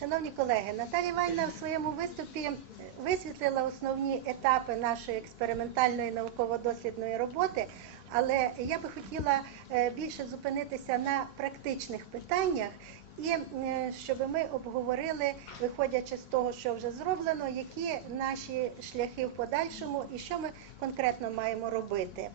Шановні колеги, Наталія Іванівна в своєму виступі е, висвітлила основні етапи нашої експериментальної науково-дослідної роботи, але я би хотіла е, більше зупинитися на практичних питаннях і е, щоб ми обговорили, виходячи з того, що вже зроблено, які наші шляхи в подальшому і що ми конкретно маємо робити.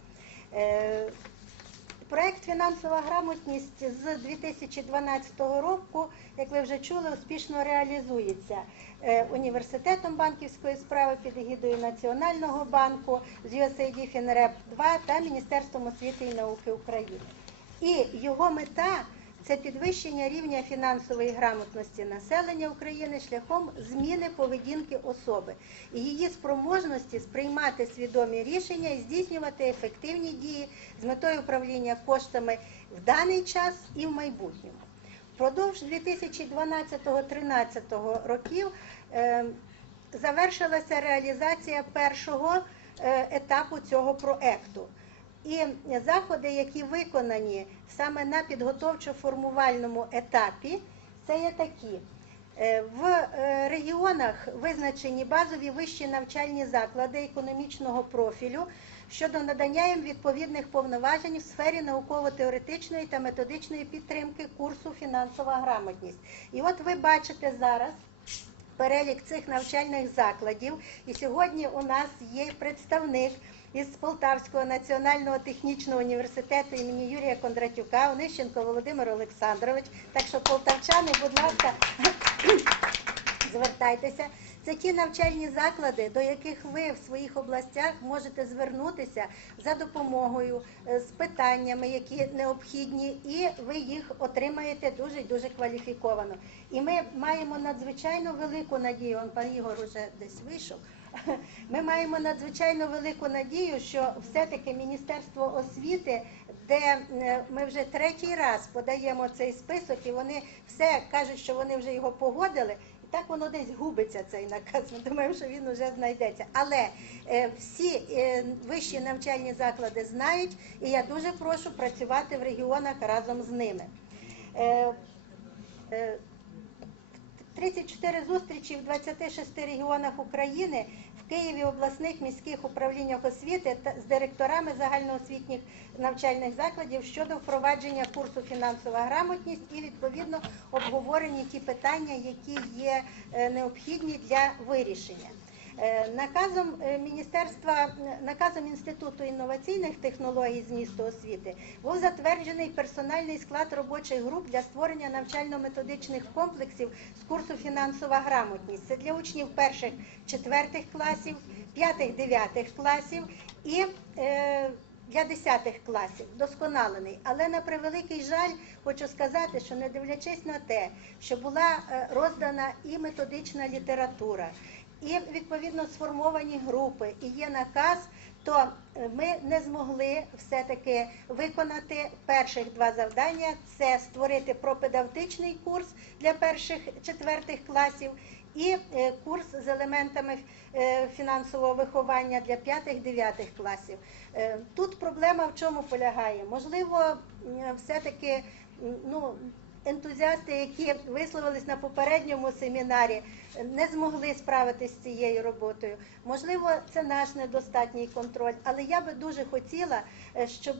Проект фінансова грамотність з 2012 року, як ви вже чули, успішно реалізується е, університетом банківської справи під егідою Національного банку з USAID FINREP 2 та Міністерством освіти і науки України. І його мета це підвищення рівня фінансової грамотності населення України шляхом зміни поведінки особи і її спроможності сприймати свідомі рішення і здійснювати ефективні дії з метою управління коштами в даний час і в майбутньому. Впродовж 2012-2013 років е, завершилася реалізація першого е, етапу цього проекту. І заходи, які виконані саме на підготовчо-формувальному етапі, це є такі. Е, В е, регіонах визначені базові вищі навчальні заклади економічного профілю щодо надання їм відповідних повноважень в сфері науково-теоретичної та методичної підтримки курсу фінансова грамотність. І от ви бачите зараз перелік цих навчальних закладів. І сьогодні у нас є представник із Полтавського національного технічного університету імені Юрія Кондратюка, Онищенко Володимир Олександрович. Так що полтавчани, будь ласка, звертайтеся. Це ті навчальні заклади, до яких ви в своїх областях можете звернутися за допомогою е, з питаннями, які необхідні, і ви їх отримаєте дуже дуже кваліфіковано. І ми маємо надзвичайно велику надію. Пан Ігор уже десь вийшов. Ми маємо надзвичайно велику надію, що все-таки Міністерство освіти, де е, ми вже третій раз подаємо цей список, і вони все кажуть, що вони вже його погодили. Так воно десь губиться цей наказ. Ми думаємо, що він вже знайдеться. Але е, всі е, вищі навчальні заклади знають, і я дуже прошу працювати в регіонах разом з ними. Е, е, 34 зустрічі в 26 регіонах України, Києві обласних міських управліннях освіти та з директорами загальноосвітніх навчальних закладів щодо впровадження курсу фінансова грамотність і відповідно обговорені ті питання, які є е, необхідні для вирішення. Е, Наказом е, міністерства, наказом інституту інноваційних технологій з міста освіти був затверджений персональний склад робочих груп для створення навчально-методичних комплексів з курсу фінансова грамотність. Це для учнів перших четвертих класів, п'ятих дев'ятих класів і е, для 10 класів досконалений. Але на превеликий жаль, хочу сказати, що не дивлячись на те, що була е, роздана і методична література, і відповідно сформовані групи, і є наказ, то е, ми не змогли все-таки виконати перших два завдання: це створити пропедевтичний курс для перших четвертих класів і е, курс з елементами е, фінансового виховання для п'ятих-дев'ятих класів. Тут проблема в чому полягає? Можливо, все-таки ну. Ентузіасти, які висловились на попередньому семінарі, не змогли справитися з цією роботою. Можливо, це наш недостатній контроль, але я би дуже хотіла, е, щоб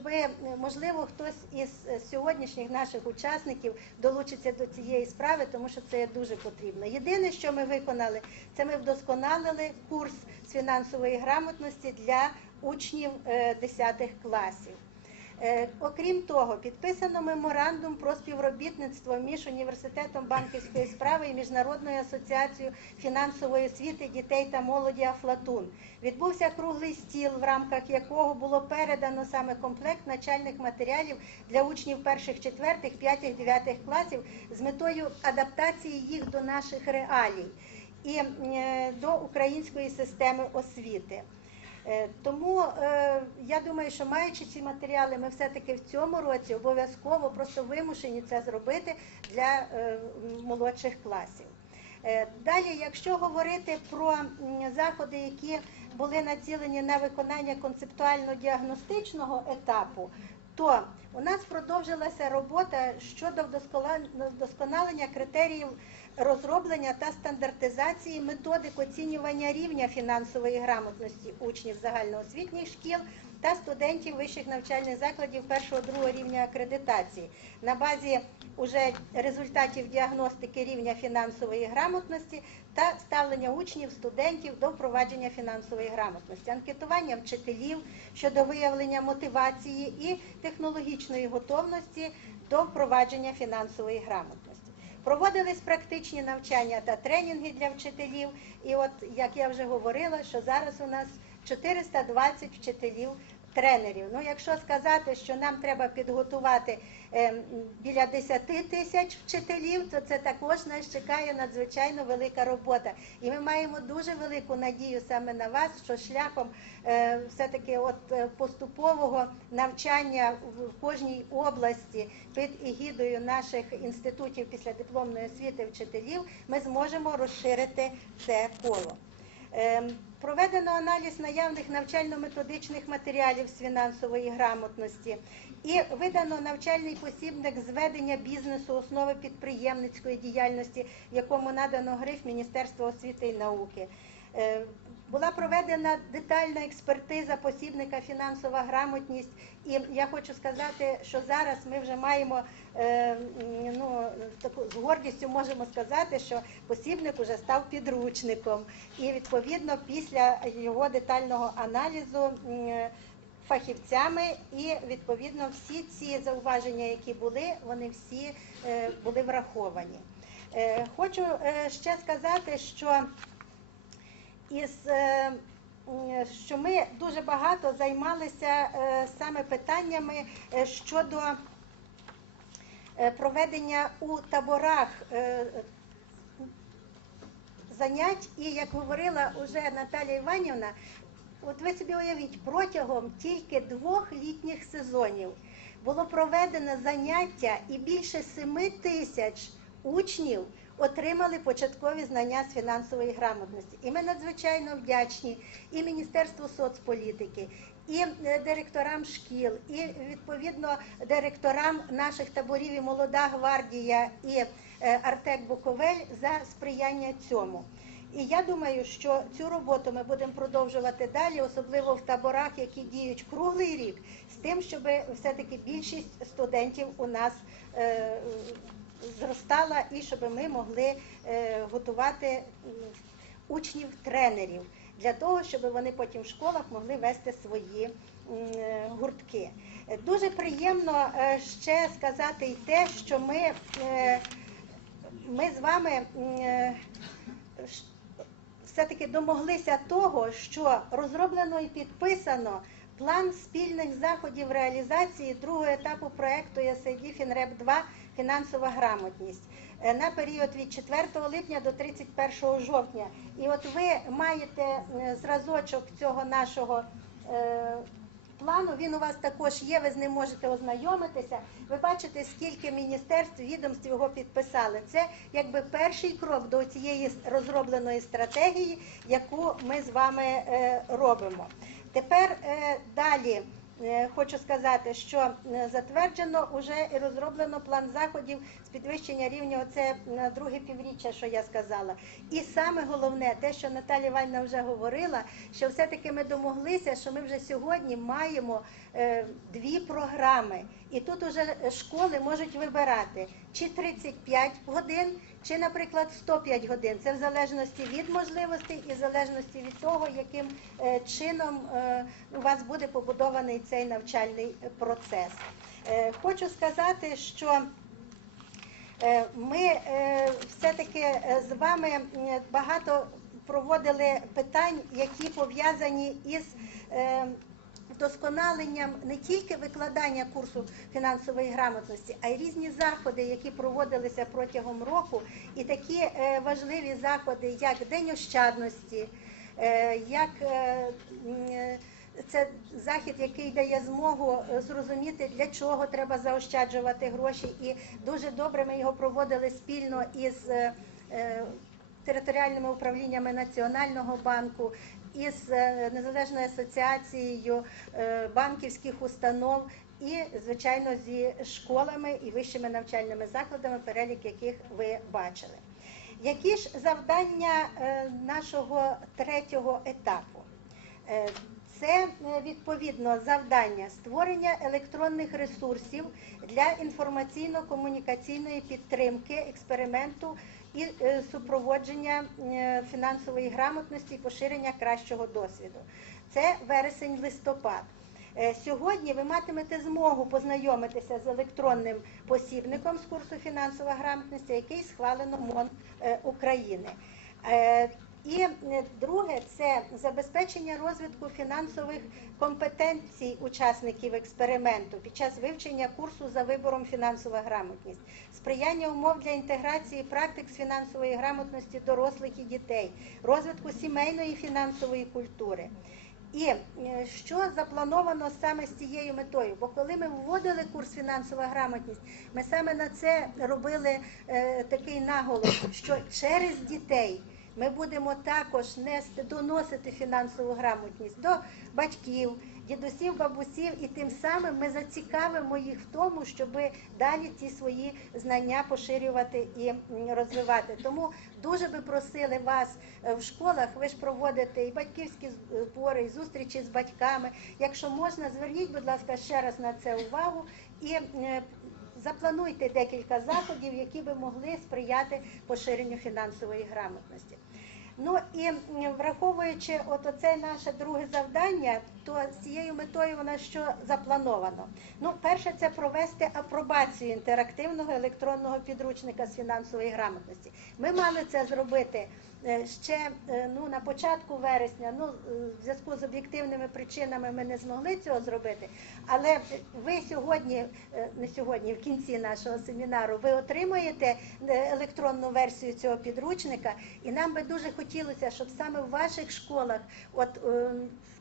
можливо хтось із е, сьогоднішніх наших учасників долучиться до цієї справи, тому що це є дуже потрібно. Єдине, що ми виконали, це ми вдосконалили курс з фінансової грамотності для учнів е, 10 класів. Е, Окрім того, підписано меморандум про співробітництво між університетом банківської справи і міжнародною асоціацією фінансової освіти дітей та молоді Афлатун. Відбувся круглий стіл, в рамках якого було передано саме комплект начальних матеріалів для учнів перших, четвертих, п'ятих, дев'ятих класів з метою адаптації їх до наших реалій і е, до української системи освіти. Е, Тому е, я думаю, що маючи ці матеріали, ми все-таки в цьому році обов'язково просто вимушені це зробити для е, молодших класів. Далі, якщо говорити про заходи, які були націлені на виконання концептуально-діагностичного етапу, то у нас продовжилася робота щодо вдосконалення критеріїв розроблення та стандартизації методик оцінювання рівня фінансової грамотності учнів загальноосвітніх шкіл та студентів вищих навчальних закладів першого другого рівня акредитації на базі уже результатів діагностики рівня фінансової грамотності та ставлення учнів, студентів до впровадження фінансової грамотності, анкетування вчителів щодо виявлення мотивації і технологічної готовності до впровадження фінансової грамотності. Проводились практичні навчання та тренінги для вчителів. І от як я вже говорила, що зараз у нас 420 вчителів. Тренерів. Ну, якщо сказати, що нам треба підготувати е, біля 10 тисяч вчителів, то це також нас чекає надзвичайно велика робота. І ми маємо дуже велику надію саме на вас, що шляхом е, все-таки от е, поступового навчання в- кожній області під егідою наших інститутів післядипломної освіти вчителів ми зможемо розширити це коло. Ем, Проведено аналіз наявних навчально-методичних матеріалів з фінансової грамотності і видано навчальний посібник зведення бізнесу основи підприємницької діяльності, якому надано гриф Міністерства освіти і науки. Була проведена детальна експертиза посібника фінансова грамотність, і я хочу сказати, що зараз ми вже маємо е, ну, таку з гордістю можемо сказати, що посібник вже став підручником, і відповідно після його детального аналізу. Фахівцями і відповідно всі ці зауваження, які були, вони всі е, були враховані. Е, Хочу ще сказати, що із е, що ми дуже багато займалися е, саме питаннями е, щодо е, проведення у таборах е, занять. І як говорила уже Наталія Іванівна, от ви собі уявіть, протягом тільки двох літніх сезонів було проведено заняття і більше семи тисяч учнів отримали початкові знання з фінансової грамотності. І ми надзвичайно вдячні і Міністерству соцполітики, і е, директорам шкіл, і відповідно директорам наших таборів і молода гвардія і е, Артек Буковель за сприяння цьому. І я думаю, що цю роботу ми будемо продовжувати далі, особливо в таборах, які діють круглий рік, з тим, щоб все-таки більшість студентів у нас е, зростала і щоб ми могли е, готувати учнів-тренерів для того, щоб вони потім в школах могли вести свої гуртки. Дуже приємно е, ще сказати і те, що ми, е, ми з вами все-таки домоглися того, що розроблено і підписано план спільних заходів реалізації другого етапу проекту ЯСД Фінреп 2 фінансова грамотність е, на період від 4 липня до 31 жовтня. І от ви маєте е, зразочок цього нашого. е, Плану він у вас також є, ви з ним можете ознайомитися. Ви бачите, скільки міністерств, відомств його підписали. Це якби перший крок до цієї розробленої стратегії, яку ми з вами робимо. Тепер далі хочу сказати, що е, затверджено вже і розроблено план заходів з підвищення рівня. Оце е, друге півріччя, що я сказала. І саме головне, те, що Наталія Іванівна вже говорила, що все-таки ми домоглися, що ми вже сьогодні маємо е, дві програми. І тут уже школи можуть вибирати чи 35 годин, чи, наприклад, 105 годин. Це в залежності від можливостей і в залежності від того, яким е, чином е, у вас буде побудований цей навчальний процес. Е, Хочу сказати, що Ми все-таки з вами багато проводили питань, які пов'язані із вдосконаленням не тільки викладання курсу фінансової грамотності, а й різні заходи, які проводилися протягом року, і такі е, важливі заходи, як День ощадності, е, як е, це захід, який дає змогу зрозуміти, для чого треба заощаджувати гроші. І дуже добре ми його проводили спільно із територіальними управліннями Національного банку, із е, незалежною асоціацією е, банківських установ. і, звичайно, зі школами і вищими навчальними закладами, перелік яких ви бачили. Які ж завдання е, нашого третього етапу? Це відповідно завдання створення електронних ресурсів для інформаційно-комунікаційної підтримки експерименту і е, супроводження е, фінансової грамотності і поширення кращого досвіду. Це вересень-листопад. Е, Сьогодні ви матимете змогу познайомитися з електронним посібником з курсу фінансова грамотність, який схвалено МОН України. І е, друге це забезпечення розвитку фінансових компетенцій учасників експерименту під час вивчення курсу за вибором фінансова грамотність, сприяння умов для інтеграції практик з фінансової грамотності дорослих і дітей, розвитку сімейної фінансової культури. І е, що заплановано саме з цією метою? Бо коли ми вводили курс фінансова грамотність, ми саме на це робили е, такий наголос, що через дітей ми будемо також нести, доносити фінансову грамотність до батьків, дідусів, бабусів, і тим самим ми зацікавимо їх в тому, щоб далі ці свої знання поширювати і розвивати. Тому дуже би просили вас е, в школах. Ви ж проводите і батьківські збори, і зустрічі з батьками. Якщо можна, зверніть, будь ласка, ще раз на це увагу і е, заплануйте декілька заходів, які би могли сприяти поширенню фінансової грамотності. Ну і враховуючи от оце наше друге завдання, то з цією метою вона що заплановано? Ну, перше, це провести апробацію інтерактивного електронного підручника з фінансової грамотності. Ми мали це зробити ще е, ну, на початку вересня. Ну, е, в зв'язку з об'єктивними причинами ми не змогли цього зробити. Але ви сьогодні, е, не сьогодні, в кінці нашого семінару, ви отримуєте е, електронну версію цього підручника, і нам би дуже хотілося, щоб саме в ваших школах, от е,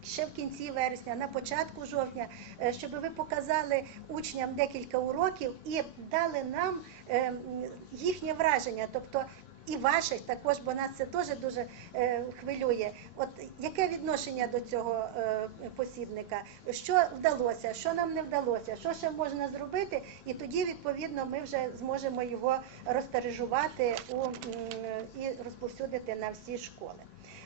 ще в кінці вересня, на початку жовтня, е, щоб ви показали учням декілька уроків і дали нам е, їхнє враження, тобто. І ваших також, бо нас це теж дуже е, хвилює. От яке відношення до цього е, посібника? Що вдалося, що нам не вдалося, що ще можна зробити, і тоді відповідно ми вже зможемо його розтережувати і розповсюдити на всі школи.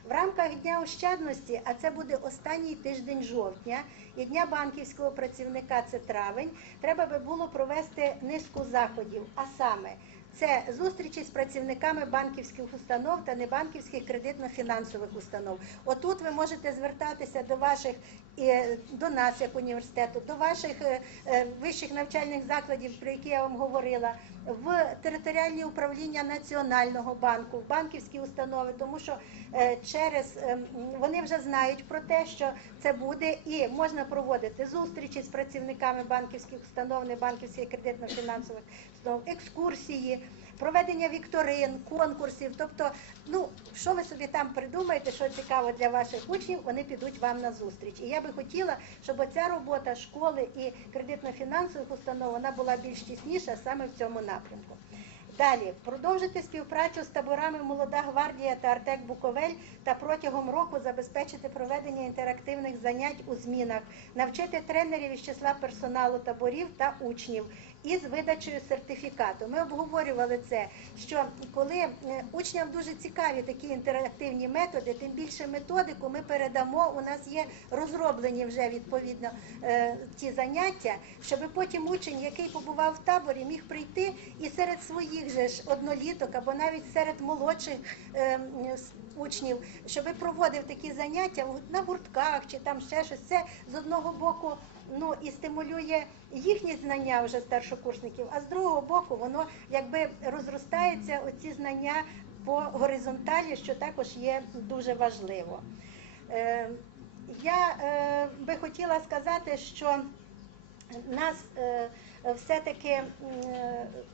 В рамках Дня ощадності, а це буде останній тиждень жовтня, і Дня банківського працівника це травень, треба би було провести низку заходів, а саме це зустрічі з працівниками банківських установ та небанківських кредитно-фінансових установ. Отут ви можете звертатися до ваших е, до нас, як університету, до ваших е, е, вищих навчальних закладів, про які я вам говорила, в територіальні управління Національного банку, в банківські установи, тому що через вони вже знають про те, що це буде, і можна проводити зустрічі з працівниками банківських установ, небанківських кредитно-фінансових екскурсії. Проведення вікторин, конкурсів, тобто, ну що ви собі там придумаєте, що цікаво для ваших учнів, вони підуть вам на зустріч. І я би хотіла, щоб оця робота школи і кредитно-фінансових установ вона була більш тісніша саме в цьому напрямку. Далі продовжити співпрацю з таборами Молода гвардія та Артек Буковель та протягом року забезпечити проведення інтерактивних занять у змінах, навчити тренерів із числа персоналу таборів та учнів із видачею сертифікату. Ми обговорювали це, що коли е, учням дуже цікаві такі інтерактивні методи, тим більше методику ми передамо. У нас є розроблені вже відповідно е, ті заняття, щоб потім учень, який побував в таборі, міг прийти і серед своїх же ж одноліток або навіть серед молодших е, учнів, щоб проводив такі заняття на гуртках чи там ще щось. Це з одного боку ну і стимулює їхні знання вже старшокурсників, а з другого боку воно якби розростається оці знання по горизонталі, що також є дуже важливо. Е, я е, би хотіла сказати, що нас е, все-таки е,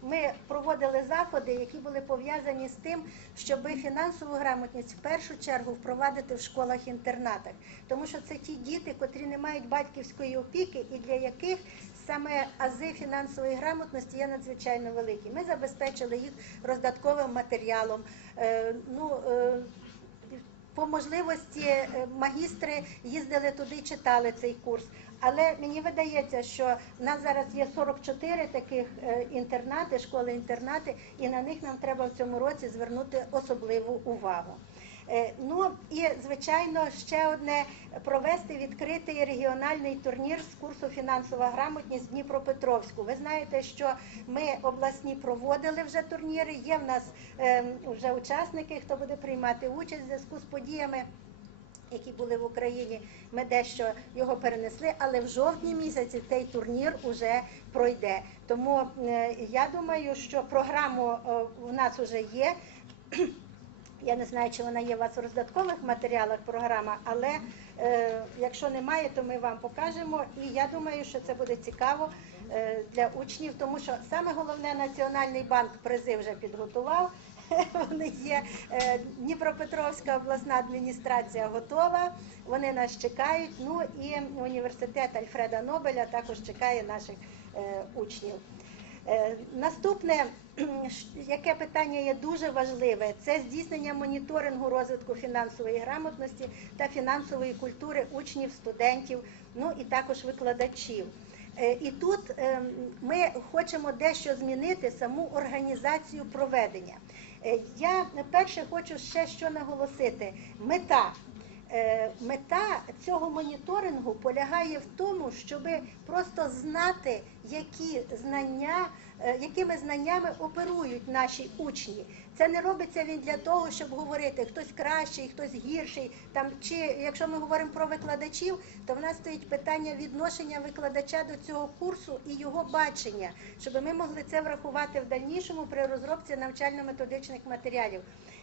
ми проводили заходи, які були пов'язані з тим, щоб фінансову грамотність в першу чергу впровадити в школах-інтернатах, тому що це ті діти, котрі не мають батьківської опіки і для яких саме ази фінансової грамотності є надзвичайно великі. Ми забезпечили їх роздатковим матеріалом. Е, ну, по можливості магістри їздили туди, читали цей курс. Але мені видається, що в нас зараз є 44 таких е, інтернати, школи-інтернати, і на них нам треба в цьому році звернути особливу увагу. Е, Ну і звичайно, ще одне провести відкритий регіональний турнір з курсу фінансова грамотність в Дніпропетровську. Ви знаєте, що ми обласні проводили вже турніри. Є в нас е, вже учасники, хто буде приймати участь в зв'язку з подіями. Які були в Україні, ми дещо його перенесли, але в жовтні місяці цей турнір уже пройде. Тому е, я думаю, що програму е, у нас вже є. Я не знаю, чи вона є у вас в роздаткових матеріалах програма, але е, якщо немає, то ми вам покажемо. І я думаю, що це буде цікаво е, для учнів, тому що саме головне Національний банк призи вже підготував. Вони є е, Дніпропетровська обласна адміністрація готова. Вони нас чекають. Ну і університет Альфреда Нобеля також чекає наших е, учнів. Е, Наступне, яке питання є дуже важливе, це здійснення моніторингу розвитку фінансової грамотності та фінансової культури учнів, студентів, ну і також викладачів. І тут е, ми хочемо дещо змінити саму організацію проведення. Е, Я перше хочу ще що наголосити: мета. Е, Мета цього моніторингу полягає в тому, щоб просто знати, які знання, якими знаннями оперують наші учні. Це не робиться він для того, щоб говорити хтось кращий, хтось гірший. Там чи якщо ми говоримо про викладачів, то в нас стоїть питання відношення викладача до цього курсу і його бачення, щоб ми могли це врахувати в дальнішому при розробці навчально-методичних матеріалів.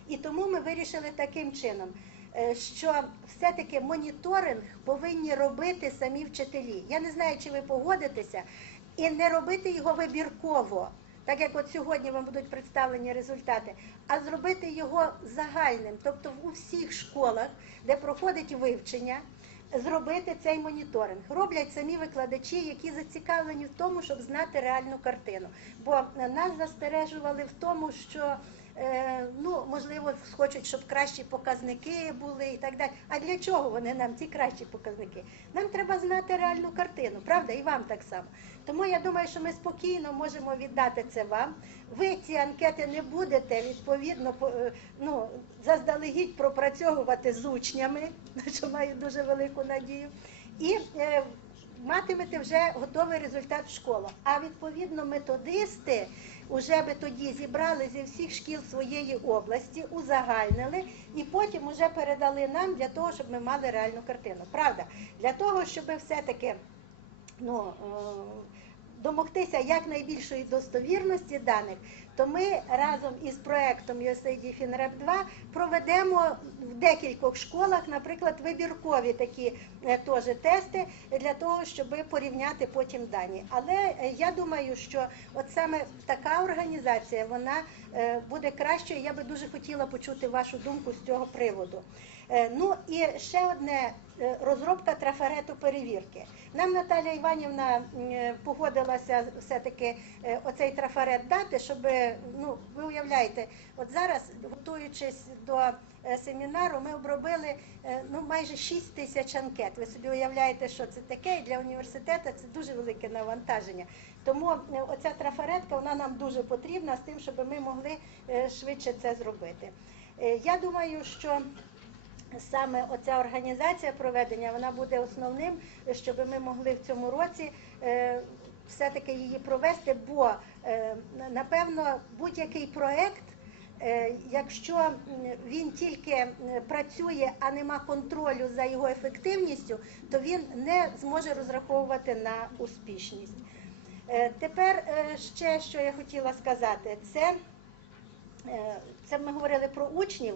І тому ми вирішили таким чином е, що все-таки моніторинг повинні робити самі вчителі. Я не знаю, чи ви погодитеся, і не робити його вибірково, так як от сьогодні вам будуть представлені результати, а зробити його загальним, тобто в усіх школах, де проходить вивчення. Зробити цей моніторинг роблять самі викладачі, які зацікавлені в тому, щоб знати реальну картину. Бо нас застережували в тому, що ну можливо хочуть, щоб кращі показники були і так далі. А для чого вони нам ці кращі показники? Нам треба знати реальну картину, правда, і вам так само. Тому я думаю, що ми спокійно можемо віддати це вам. Ви ці анкети не будете відповідно е, ну, заздалегідь пропрацьовувати з учнями, що маю дуже велику надію. І е, матимете вже готовий результат в школу. А відповідно методисти вже би тоді зібрали зі всіх шкіл своєї області, узагальнили і потім вже передали нам для того, щоб ми мали реальну картину. Правда, для того, щоб все-таки ну, е, домогтися якнайбільшої достовірності даних, то ми разом із проектом USAID FINREP 2 проведемо в декількох школах, наприклад, вибіркові такі е, теж тести для того, щоб порівняти потім дані. Але е, я думаю, що от саме така організація вона е, буде кращою. Я би дуже хотіла почути вашу думку з цього приводу. Е, Ну і ще одне е, розробка трафарету перевірки. Нам Наталя Іванівна е, погодилася все-таки оцей трафарет дати, щоб ну ви уявляєте, от зараз, готуючись до семінару, ми обробили ну майже 6 тисяч анкет. Ви собі уявляєте, що це таке, і для університету це дуже велике навантаження. Тому оця трафаретка вона нам дуже потрібна з тим, щоб ми могли швидше це зробити. Я думаю, що саме оця організація проведення вона буде основним, щоб ми могли в цьому році е, все-таки її провести, бо е, напевно будь-який проект. е, Якщо він тільки працює, а нема контролю за його ефективністю, то він не зможе розраховувати на успішність. Тепер ще що я хотіла сказати, це Це ми говорили про учнів,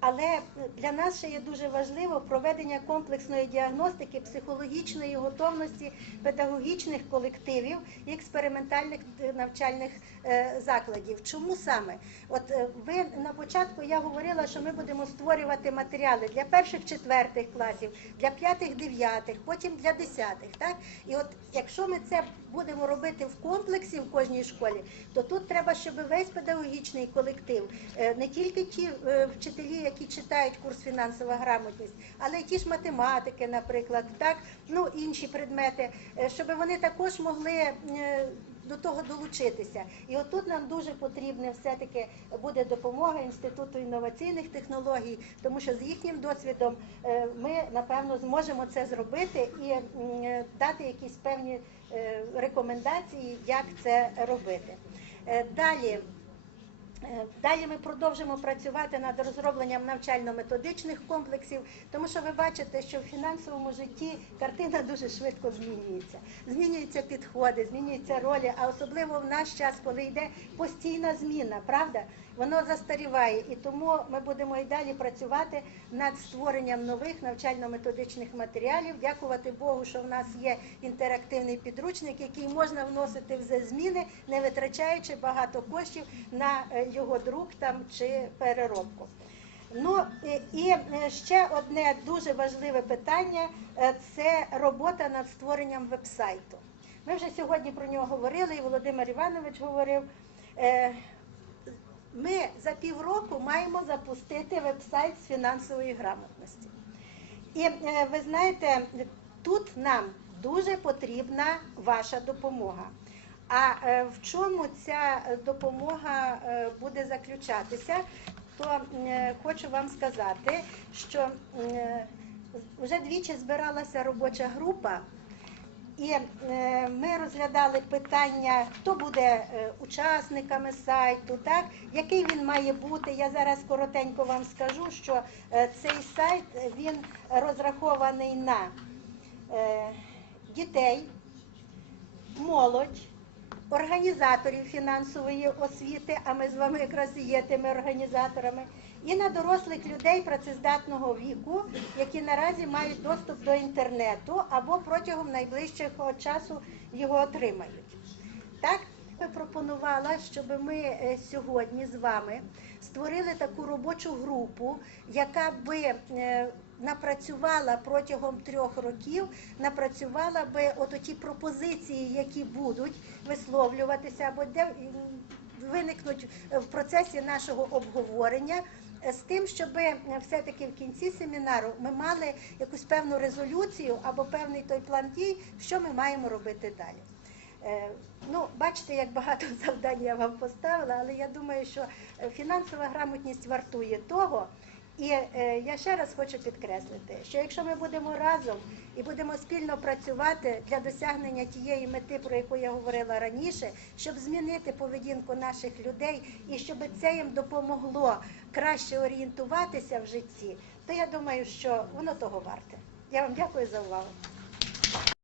але для нас ще є дуже важливо проведення комплексної діагностики, психологічної готовності педагогічних колективів і експериментальних е, навчальних е, закладів. Чому саме? От е, ви на початку я говорила, що ми будемо створювати матеріали для перших четвертих класів, для п'ятих, дев'ятих, потім для десятих. Так і от якщо ми це будемо робити в комплексі в кожній школі, то тут треба, щоб весь педагогічний колектив, е, не тільки ті е, вчителі, які читають курс фінансова грамотність, але й ті ж математики, наприклад, так ну інші предмети, е, щоб вони також могли. До того долучитися, і отут нам дуже потрібна все-таки буде допомога інституту інноваційних технологій, тому що з їхнім досвідом е, ми напевно зможемо це зробити і е, дати якісь певні е, рекомендації, як це робити. Далі. Е, Далі ми продовжимо працювати над розробленням навчально-методичних комплексів, тому що ви бачите, що в фінансовому житті картина дуже швидко змінюється. Змінюються підходи, змінюються ролі, а особливо в наш час, коли йде постійна зміна, правда? Воно застаріває, і тому ми будемо і далі працювати над створенням нових навчально-методичних матеріалів. Дякувати Богу, що в нас є інтерактивний підручник, який можна вносити в зміни, не витрачаючи багато коштів на е, його друк там чи переробку. Ну і- е, ще одне дуже важливе питання е, це робота над створенням вебсайту. Ми вже сьогодні про нього говорили, і Володимир Іванович говорив. Ми за півроку маємо запустити вебсайт з фінансової грамотності. І е, ви знаєте, тут нам дуже потрібна ваша допомога. А е, в чому ця допомога е, буде заключатися, то хочу вам сказати, що вже двічі збиралася робоча група. І е, ми розглядали питання, хто буде е, учасниками сайту, так який він має бути. Я зараз коротенько вам скажу, що е, цей сайт він розрахований на дітей, молодь, організаторів фінансової освіти, а ми з вами якраз і є тими організаторами, і на дорослих людей працездатного віку, які наразі мають доступ до інтернету або протягом найближчого часу його отримають. Так, я пропонувала, щоб ми е, сьогодні з вами створили таку робочу групу, яка би е, напрацювала протягом трьох років, напрацювала би от ті пропозиції, які будуть висловлюватися або де виникнуть в процесі нашого обговорення. Е, З тим, щоб все-таки в кінці семінару ми мали якусь певну резолюцію або певний той план дій, що ми маємо робити далі. Е, Ну, бачите, як багато завдань я вам поставила, але я думаю, що е, фінансова грамотність вартує того. І е, я ще раз хочу підкреслити, що якщо ми будемо разом і будемо спільно працювати для досягнення тієї мети, про яку я говорила раніше, щоб змінити поведінку наших людей і щоб це їм допомогло краще орієнтуватися в житті, то я думаю, що воно того варте. Я вам дякую за увагу.